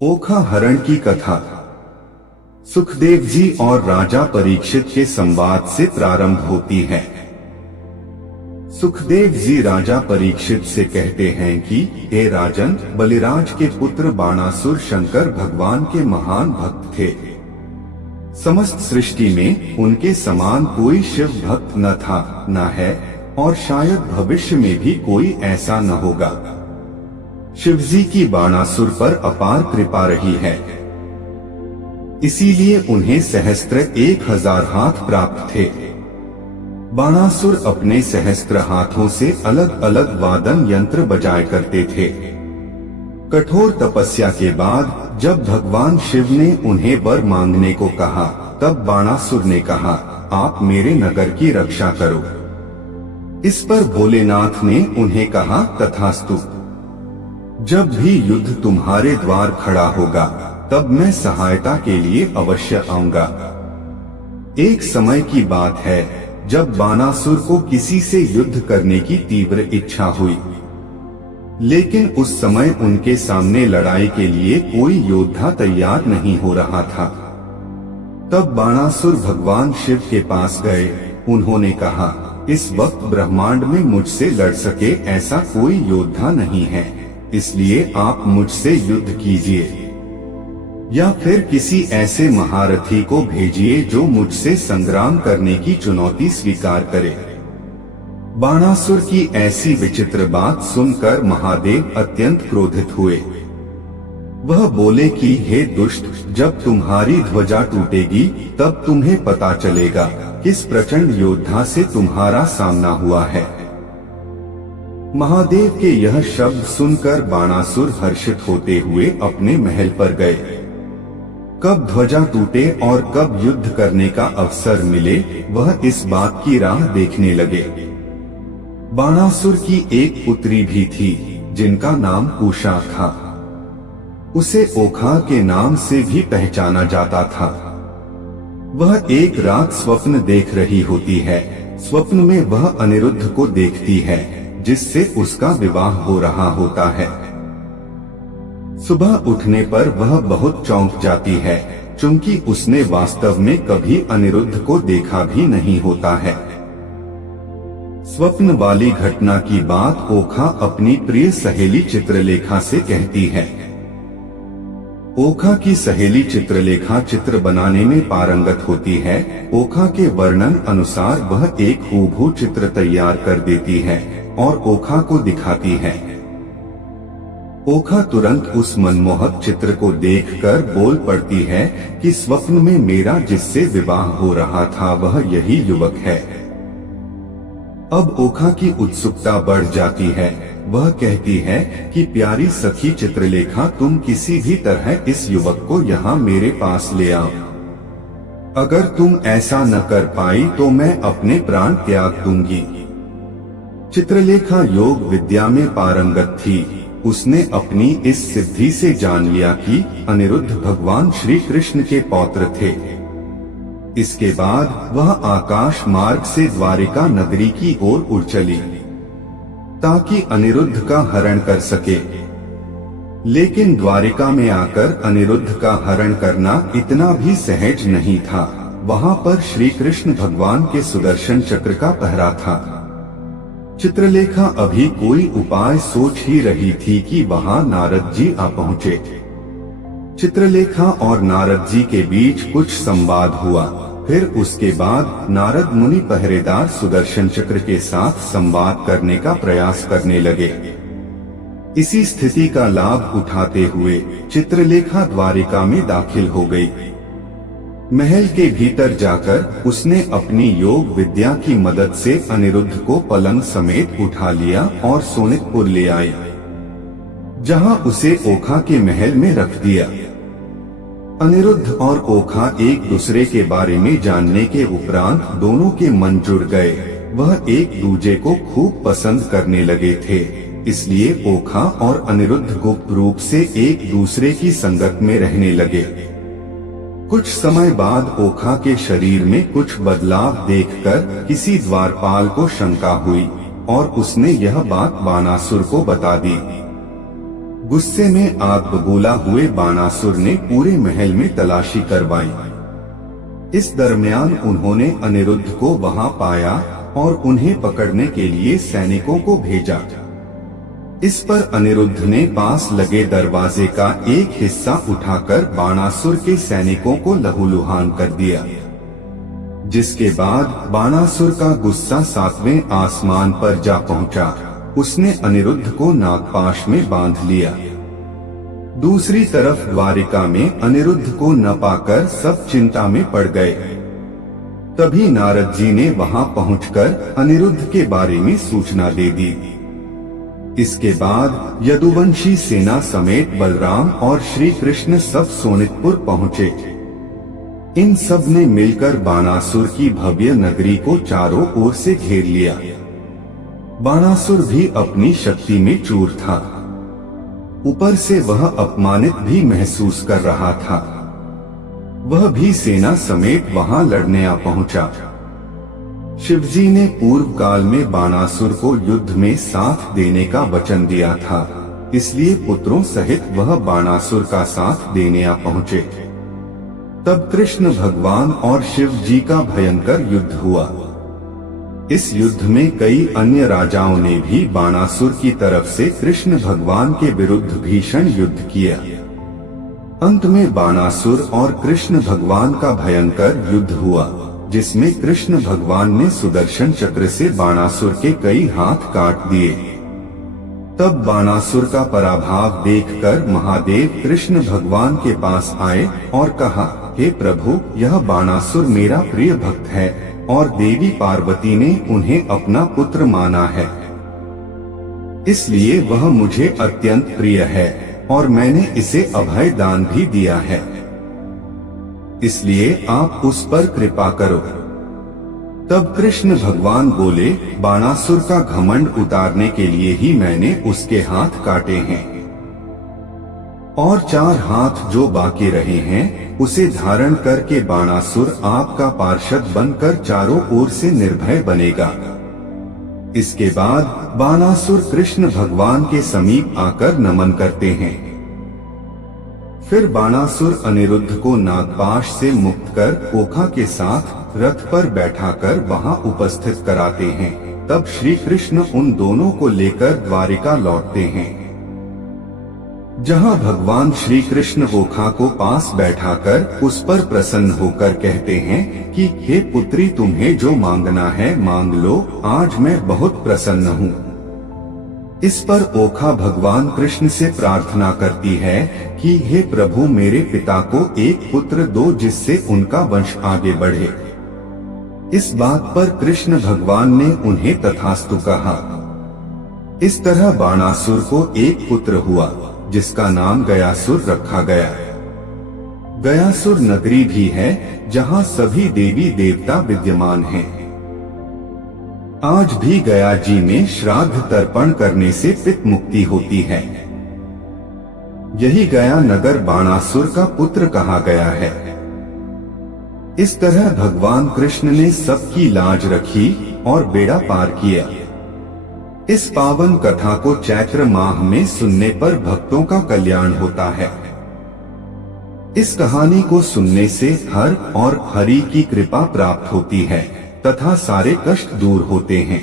ओखा हरण की कथा। सुखदेव जी और राजा परीक्षित के संवाद से प्रारंभ होती है। सुखदेव जी राजा परीक्षित से कहते हैं कि हे राजन, बलिराज के पुत्र बाणासुर शंकर भगवान के महान भक्त थे। समस्त सृष्टि में उनके समान कोई शिव भक्त न था, न है, और शायद भविष्य में भी कोई ऐसा न होगा। शिवजी की बाणासुर पर अपार कृपा रही है, इसीलिए उन्हें सहस्त्र 1000 हाथ प्राप्त थे। बाणासुर अपने सहस्त्र हाथों से अलग अलग वादन यंत्र बजाया करते थे। कठोर तपस्या के बाद जब भगवान शिव ने उन्हें वर मांगने को कहा, तब बाणासुर ने कहा, आप मेरे नगर की रक्षा करो। इस पर भोलेनाथ ने उन्हें कहा, तथास्तु। जब भी युद्ध तुम्हारे द्वार खड़ा होगा, तब मैं सहायता के लिए अवश्य आऊंगा। एक समय की बात है, जब बाणासुर को किसी से युद्ध करने की तीव्र इच्छा हुई, लेकिन उस समय उनके सामने लड़ाई के लिए कोई योद्धा तैयार नहीं हो रहा था। तब बाणासुर भगवान शिव के पास गए। उन्होंने कहा, इस वक्त ब्रह्मांड में मुझसे लड़ सके ऐसा कोई योद्धा नहीं है, इसलिए आप मुझसे युद्ध कीजिए, या फिर किसी ऐसे महारथी को भेजिए जो मुझसे संग्राम करने की चुनौती स्वीकार करे। बाणासुर की ऐसी विचित्र बात सुनकर महादेव अत्यंत क्रोधित हुए। वह बोले कि हे दुष्ट, जब तुम्हारी ध्वजा टूटेगी तब तुम्हें पता चलेगा किस प्रचंड योद्धा से तुम्हारा सामना हुआ है। महादेव के यह शब्द सुनकर बाणासुर हर्षित होते हुए अपने महल पर गए। कब ध्वजा टूटे और कब युद्ध करने का अवसर मिले, वह इस बात की राह देखने लगे। बाणासुर की एक पुत्री भी थी, जिनका नाम कुशा था। उसे ओखा के नाम से भी पहचाना जाता था। वह एक रात स्वप्न देख रही होती है। स्वप्न में वह अनिरुद्ध को देखती है, जिससे उसका विवाह हो रहा होता है। सुबह उठने पर वह बहुत चौंक जाती है, क्योंकि उसने वास्तव में कभी अनिरुद्ध को देखा भी नहीं होता है। स्वप्न वाली घटना की बात ओखा अपनी प्रिय सहेली चित्रलेखा से कहती है। ओखा की सहेली चित्रलेखा चित्र बनाने में पारंगत होती है। ओखा के वर्णन अनुसार वह एक हूबहू चित्र तैयार कर देती है और ओखा को दिखाती है। ओखा तुरंत उस मनमोहक चित्र को देखकर बोल पड़ती है कि स्वप्न में मेरा जिससे विवाह हो रहा था वह यही युवक है। अब ओखा की उत्सुकता बढ़ जाती है। वह कहती है कि प्यारी सखी चित्रलेखा, तुम किसी भी तरह इस युवक को यहाँ मेरे पास ले आओ। अगर तुम ऐसा न कर पाई तो मैं अपने प्राण त्याग दूंगी। चित्रलेखा योग विद्या में पारंगत थी। उसने अपनी इस सिद्धि से जान लिया कि अनिरुद्ध भगवान श्री कृष्ण के पौत्र थे। इसके बाद वह आकाश मार्ग से द्वारिका नगरी की ओर उड़ चली, ताकि अनिरुद्ध का हरण कर सके। लेकिन द्वारिका में आकर अनिरुद्ध का हरण करना इतना भी सहज नहीं था। वहां पर श्री कृष्ण भगवान के सुदर्शन चक्र का पहरा था। चित्रलेखा अभी कोई उपाय सोच ही रही थी कि वहां नारद जी आ पहुँचे। चित्रलेखा और नारद जी के बीच कुछ संवाद हुआ। फिर उसके बाद नारद मुनि पहरेदार सुदर्शन चक्र के साथ संवाद करने का प्रयास करने लगे। इसी स्थिति का लाभ उठाते हुए चित्रलेखा द्वारिका में दाखिल हो गई। महल के भीतर जाकर उसने अपनी योग विद्या की मदद से अनिरुद्ध को पलंग समेत उठा लिया और सोनितपुर ले आई, जहां उसे ओखा के महल में रख दिया। अनिरुद्ध और ओखा एक दूसरे के बारे में जानने के उपरांत दोनों के मन जुड़ गए। वह एक दूसरे को खूब पसंद करने लगे थे, इसलिए ओखा और अनिरुद्ध गुप्त रूप से एक दूसरे की संगत में रहने लगे। कुछ समय बाद ओखा के शरीर में कुछ बदलाव देखकर किसी द्वारपाल को शंका हुई और उसने यह बात बाणासुर को बता दी। गुस्से में आग बबूला हुए बाणासुर ने पूरे महल में तलाशी करवाई। इस दरमियान उन्होंने अनिरुद्ध को वहां पाया और उन्हें पकड़ने के लिए सैनिकों को भेजा। इस पर अनिरुद्ध ने पास लगे दरवाजे का एक हिस्सा उठाकर बाणासुर के सैनिकों को लहूलुहान कर दिया, जिसके बाद बाणासुर का गुस्सा 7वें आसमान पर जा पहुंचा। उसने अनिरुद्ध को नागपाश में बांध लिया। दूसरी तरफ द्वारिका में अनिरुद्ध को न पाकर सब चिंता में पड़ गए। तभी नारद जी ने वहां पहुंचकर अनिरुद्ध के बारे में सूचना दे दी। इसके बाद यदुवंशी सेना समेत बलराम और श्री कृष्ण सब सोनितपुर पहुंचे। इन सब ने मिलकर बाणासुर की भव्य नगरी को चारों ओर से घेर लिया। बाणासुर भी अपनी शक्ति में चूर था। ऊपर से वह अपमानित भी महसूस कर रहा था। वह भी सेना समेत वहां लड़ने आ पहुंचा। शिवजी ने पूर्व काल में बाणासुर को युद्ध में साथ देने का वचन दिया था, इसलिए पुत्रों सहित वह बाणासुर का साथ देने आ पहुंचे। तब कृष्ण भगवान और शिव जी का भयंकर युद्ध हुआ। इस युद्ध में कई अन्य राजाओं ने भी बाणासुर की तरफ से कृष्ण भगवान के विरुद्ध भीषण युद्ध किया। अंत में बाणासुर और कृष्ण भगवान का भयंकर युद्ध हुआ, जिसमें कृष्ण भगवान ने सुदर्शन चक्र से बाणासुर के कई हाथ काट दिए। तब बाणासुर का पराभव देखकर महादेव कृष्ण भगवान के पास आए और कहा, हे प्रभु, यह बाणासुर मेरा प्रिय भक्त है और देवी पार्वती ने उन्हें अपना पुत्र माना है, इसलिए वह मुझे अत्यंत प्रिय है और मैंने इसे अभय दान भी दिया है, इसलिए आप उस पर कृपा करो। तब कृष्ण भगवान बोले, बाणासुर का घमंड उतारने के लिए ही मैंने उसके हाथ काटे हैं, और 4 हाथ जो बाकी रहे हैं उसे धारण करके बाणासुर आपका पार्षद बनकर चारों ओर से निर्भय बनेगा। इसके बाद बाणासुर कृष्ण भगवान के समीप आकर नमन करते हैं। फिर बाणासुर अनिरुद्ध को नागपाश से मुक्त कर ओखा के साथ रथ पर बैठाकर वहां उपस्थित कराते हैं। तब श्री कृष्ण उन दोनों को लेकर द्वारिका लौटते हैं, जहां भगवान श्री कृष्ण ओखा को पास बैठाकर उस पर प्रसन्न होकर कहते हैं कि हे पुत्री, तुम्हें जो मांगना है मांग लो, आज मैं बहुत प्रसन्न हूँ। इस पर ओखा भगवान कृष्ण से प्रार्थना करती है कि हे प्रभु, मेरे पिता को एक पुत्र दो जिससे उनका वंश आगे बढ़े। इस बात पर कृष्ण भगवान ने उन्हें तथास्तु कहा। इस तरह बाणासुर को एक पुत्र हुआ, जिसका नाम गयासुर रखा गया। गयासुर नगरी भी है जहां सभी देवी देवता विद्यमान हैं। आज भी गया जी में श्राद्ध तर्पण करने से पित्त मुक्ति होती है। यही गया नगर बाणासुर का पुत्र कहा गया है। इस तरह भगवान कृष्ण ने सबकी लाज रखी और बेड़ा पार किया। इस पावन कथा को चैत्र माह में सुनने पर भक्तों का कल्याण होता है। इस कहानी को सुनने से हर और हरि की कृपा प्राप्त होती है तथा सारे कष्ट दूर होते हैं।